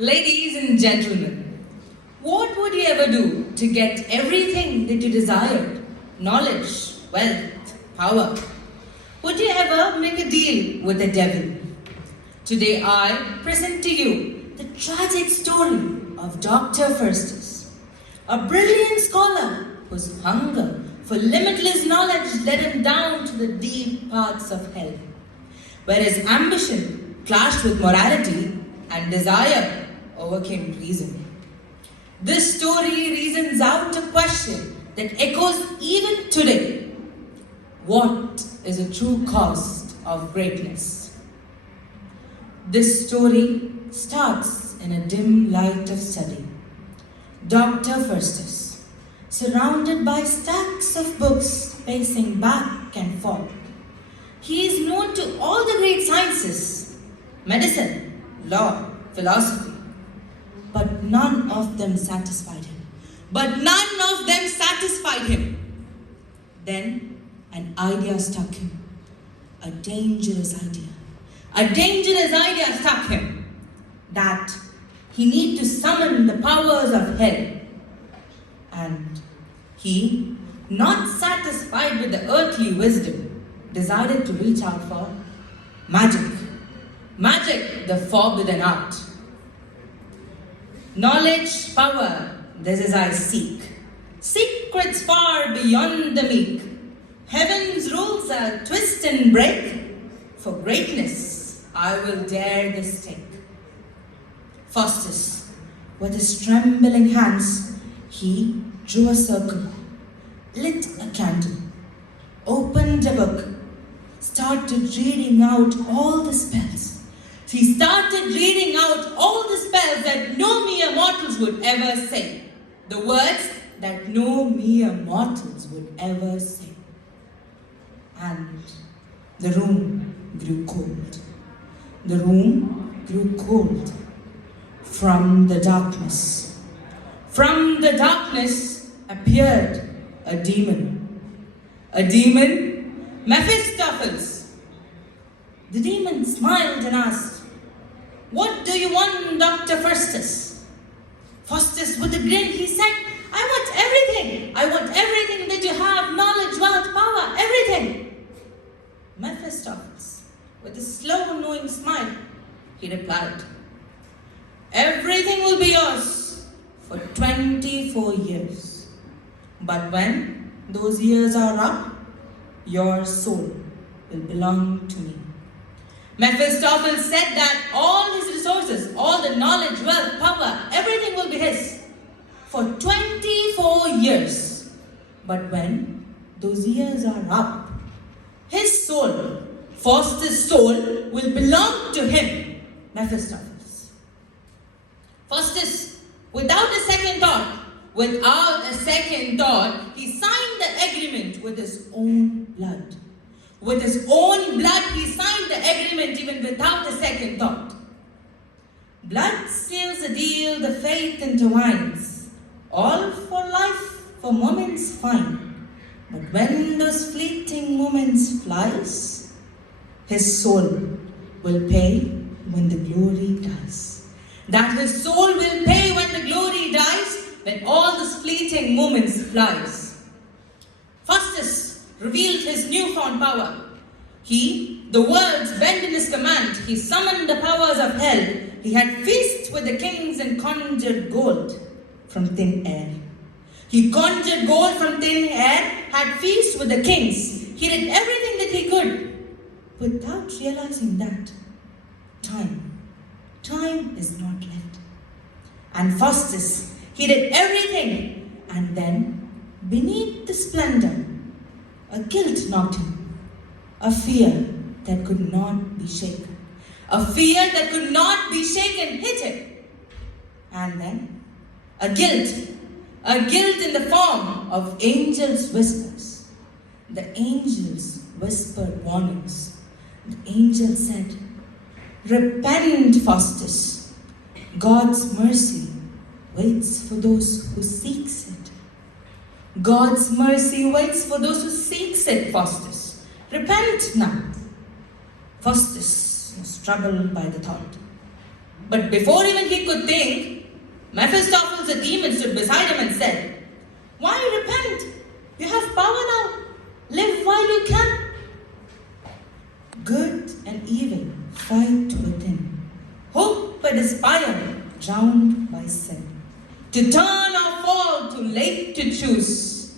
Ladies and gentlemen, what would you ever do to get everything that you desired? Knowledge, wealth, power. Would you ever make a deal with the devil? Today I present to you the tragic story of Dr. Faustus, a brilliant scholar whose hunger for limitless knowledge led him down to the deep paths of hell, where his ambition clashed with morality and desire overcame reason. This story reasons out a question that echoes even today. What is the true cost of greatness? This story starts in a dim light of study. Dr. Faustus, surrounded by stacks of books pacing back and forth. He is known to all the great sciences, medicine, law, philosophy, but none of them satisfied him. Then an idea struck him, a dangerous idea. A dangerous idea struck him that he need to summon the powers of hell. And he, not satisfied with the earthly wisdom, decided to reach out for magic. Magic, the forbidden art. Knowledge, power, this is I seek. Secrets far beyond the meek. Heaven's rules I'll twist and break. For greatness, I will dare the stake. Faustus, with his trembling hands, he drew a circle, lit a candle, opened a book, started reading out all the spells. He started reading out all the spells that no mere mortals would ever say. The words that no mere mortals would ever say. And the room grew cold. The room grew cold from the darkness. From the darkness appeared a demon. A demon, Mephistopheles. The demon smiled and asked, "What do you want, Dr. Faustus?" Faustus, with a grin, he said, "I want everything. I want everything that you have, knowledge, wealth, power, everything." Mephistopheles, with a slow, knowing smile, he replied, "Everything will be yours for 24 years. But when those years are up, your soul will belong to me." Mephistopheles said that all his resources, all the knowledge, wealth, power, everything will be his for 24 years. But when those years are up, his soul, Faustus' soul, will belong to him, Mephistopheles. Faustus, without a second thought, he signed the agreement with his own blood. With his own blood, he signed the agreement even without a second thought. Blood seals the deal, the faith intertwines. All for life, for moments fine. But when those fleeting moments flies, his soul will pay when the glory dies. That his soul will pay when the glory dies, when all those fleeting moments flies. Faustus revealed his newfound power. The words bent in his command. He summoned the powers of hell. He had feasts with the kings and conjured gold from thin air. He conjured gold from thin air, had feasts with the kings. He did everything that he could without realizing that time is not left. And Faustus, he did everything, and then beneath the splendor, a guilt knocked him. A fear that could not be shaken. A fear that could not be shaken hit him. And then a guilt in the form of angels' whispers. The angels whispered warnings. The angel said, "Repent, Faustus. God's mercy waits for those who seeks it." God's mercy waits for those who seeks it, Faustus. Repent now. Faustus was troubled by the thought. But before even he could think, Mephistopheles the demon stood beside him and said, "Why repent? You have power now. Live while you can." Good and evil fight within. Hope and despair drowned by sin. To turn or fall, too late to choose.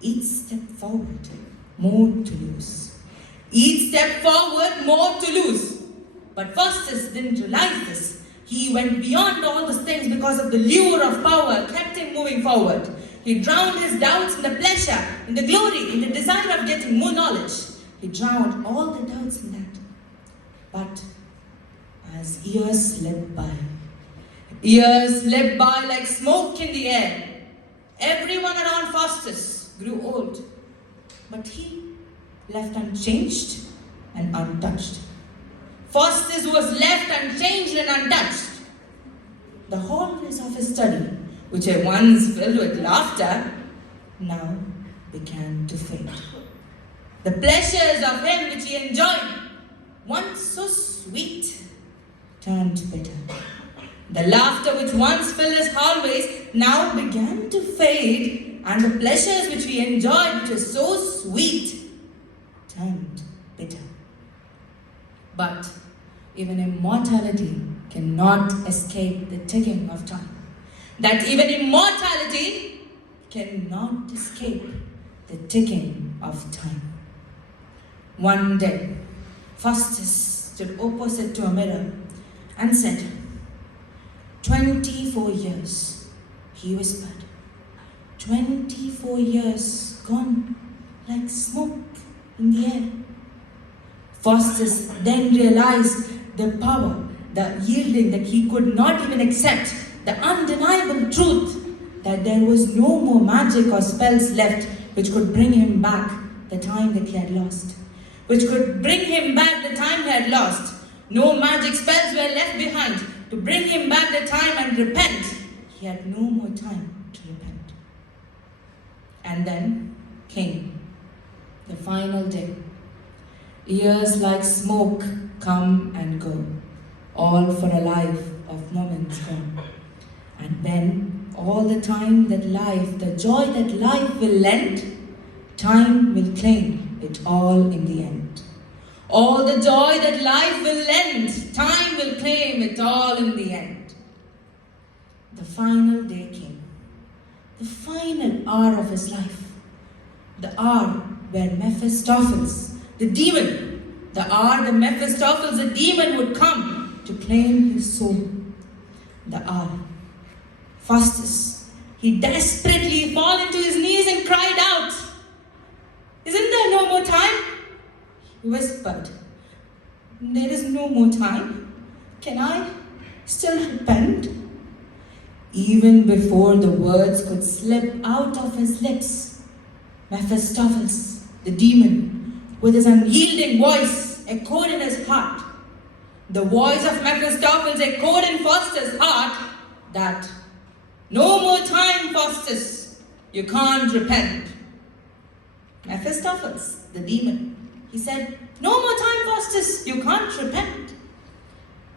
Each step forward, more to lose. Each step forward, more to lose. But Faustus didn't realize this. He went beyond all these things because of the lure of power kept him moving forward. He drowned his doubts in the pleasure, in the glory, in the desire of getting more knowledge. He drowned all the doubts in that. But as years slipped by like smoke in the air, everyone around Faustus grew old. But he left unchanged and untouched. Faustus was left unchanged and untouched. The hallways of his study, which were once filled with laughter, now began to fade. The pleasures of him which he enjoyed, once so sweet, turned bitter. The laughter which once filled his hallways now began to fade, and the pleasures which we enjoyed, which were so sweet, turned bitter. But even immortality cannot escape the ticking of time. That even immortality cannot escape the ticking of time. One day, Faustus stood opposite to a mirror and said, 24 years, he whispered. 24 years gone like smoke in the air. Faustus then realized the power, the yielding that he could not even accept, the undeniable truth that there was no more magic or spells left which could bring him back the time that he had lost. Which could bring him back the time he had lost. No magic spells were left behind to bring him back the time and repent. He had no more time to repent. And then came the final day. Years like smoke come and go, all for a life of moments gone. And then all the time that life, the joy that life will lend, time will claim it all in the end. All the joy that life will lend, time will claim it all in the end. The final day came, the final hour of his life, the hour where Mephistopheles, the demon, the hour that Mephistopheles, the demon, would come to claim his soul. The hour. Faustus, he desperately fell into his knees and cried out, "Isn't there no more time?" He whispered, "There is no more time. Can I still repent?" Even before the words could slip out of his lips, Mephistopheles, the demon, with his unyielding voice, echoed in his heart. The voice of Mephistopheles echoed in Faustus' heart that, "No more time, Faustus. You can't repent." Mephistopheles, the demon, he said, "No more time, Faustus. You can't repent."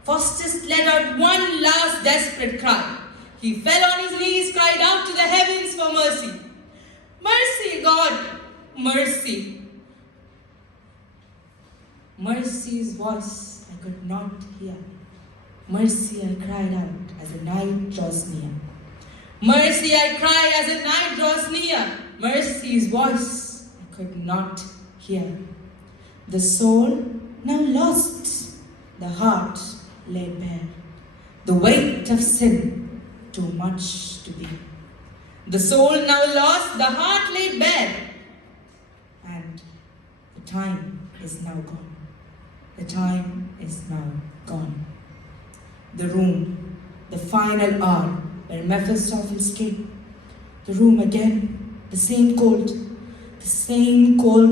Faustus let out one last desperate cry. He fell on his knees, cried out to the heavens for mercy. "Mercy, God, mercy." Mercy's voice I could not hear. Mercy, I cried out as the night draws near. Mercy, I cry as the night draws near. Mercy's voice I could not hear. The soul now lost, the heart laid bare. The weight of sin, too much to bear. The soul now lost, the heart laid bare. And the time is now gone. The time is now gone. The room, the final hour where Mephistopheles came. The room again, the same cold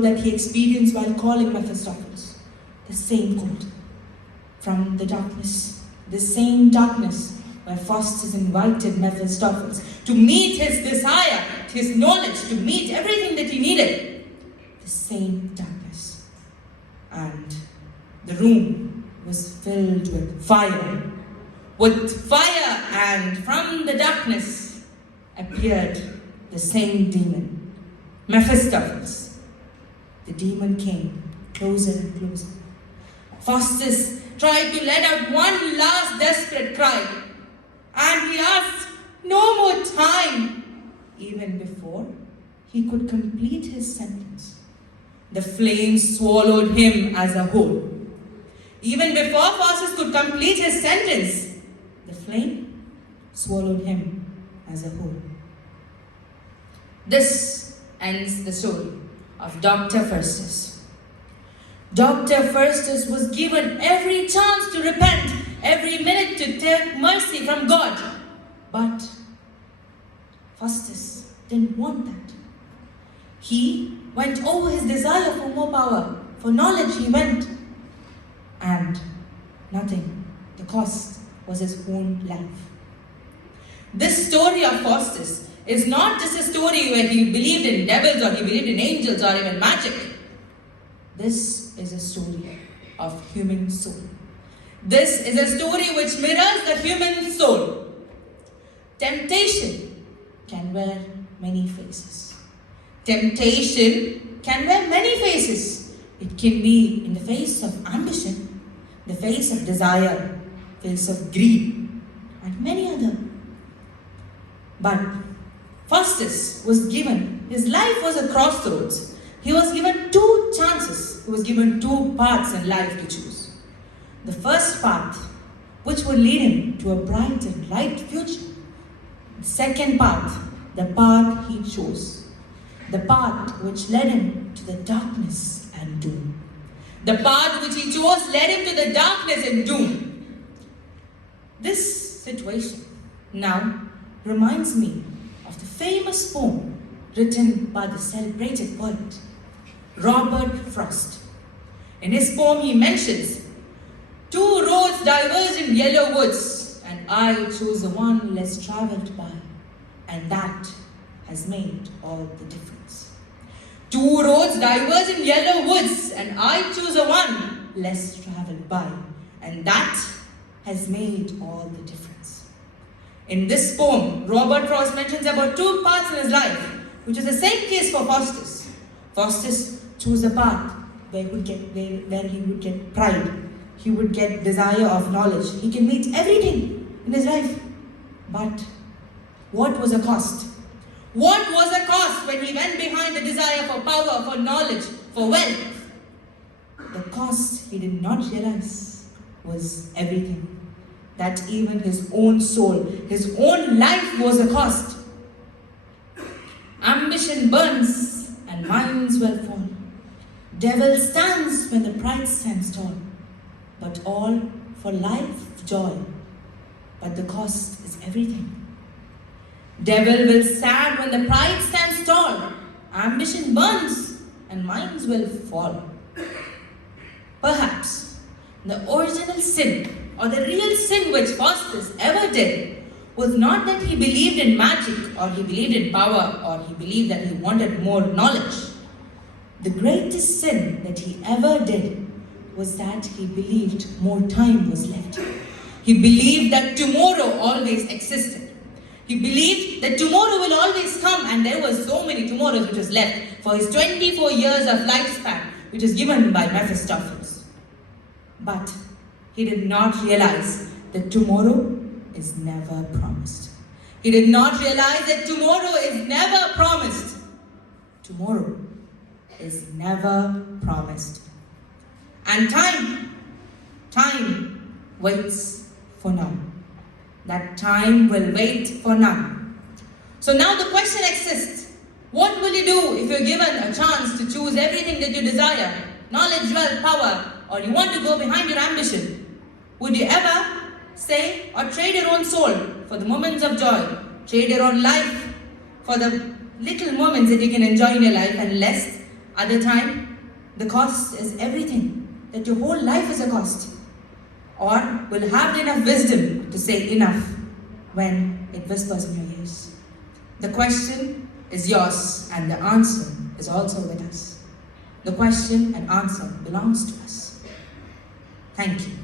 that he experienced while calling Mephistopheles. The same cold from the darkness, the same darkness where Faustus invited Mephistopheles to meet his desire, his knowledge, to meet everything that he needed. The same darkness. And the room was filled with fire, with fire, and from the darkness appeared the same demon, Mephistopheles. The demon came closer and closer. Faustus tried to let out one last desperate cry, and he asked no more time. Even before he could complete his sentence, the flames swallowed him as a whole. Even before Faustus could complete his sentence, the flame swallowed him as a whole. This ends the story of Dr. Faustus. Dr. Faustus was given every chance to repent, every minute to take mercy from God. But Faustus didn't want that. He went over his desire for more power, for knowledge he went. And nothing. The cost was his own life. This story of Faustus is not just a story where he believed in devils or he believed in angels or even magic. This is a story of human soul. This is a story which mirrors the human soul. Temptation can wear many faces. Temptation can wear many faces. It can be in the face of ambition, the face of desire, face of greed, and many other. But Faustus was given, his life was a crossroads. He was given two chances. He was given two paths in life to choose. The first path, which would lead him to a bright and light future. The second path, the path he chose. The path which led him to the darkness and doom. The path which he chose led him to the darkness and doom. This situation now reminds me of the famous poem written by the celebrated poet Robert Frost. In his poem he mentions, "Two roads diverge in yellow woods, and I chose the one less traveled by, and that has made all the difference." Two roads diverge in yellow woods, and I choose the one less traveled by, and that has made all the difference. In this poem, Robert Frost mentions about two paths in his life, which is the same case for Faustus. Faustus chose a path where he would get pride, he would get desire of knowledge, he can meet everything in his life. But what was the cost? What was the cost when he went behind the desire for power, for knowledge, for wealth? The cost he did not realize was everything. That even his own soul, his own life was a cost. Ambition burns and minds will fall. Devil stands when the pride stands tall. But all for life joy. But the cost is everything. Devil will stand when the pride stands tall. Ambition burns and minds will fall. Perhaps the original sin or the real sin which Faustus ever did was not that he believed in magic or he believed in power or he believed that he wanted more knowledge. The greatest sin that he ever did was that he believed more time was left. He believed that tomorrow always existed. He believed that tomorrow will always come, and there were so many tomorrows which was left for his 24 years of lifespan, which was given by Mephistopheles. But he did not realize that tomorrow is never promised. He did not realize that tomorrow is never promised. Tomorrow is never promised. And time waits for none. That time will wait for none. So now the question exists. What will you do if you're given a chance to choose everything that you desire? Knowledge, wealth, power, or you want to go behind your ambition? Would you ever say or trade your own soul for the moments of joy? Trade your own life for the little moments that you can enjoy in your life, and less other time? The cost is everything. That your whole life is a cost. Or will have enough wisdom to say enough when it whispers in your ears. The question is yours, and the answer is also with us. The question and answer belongs to us. Thank you.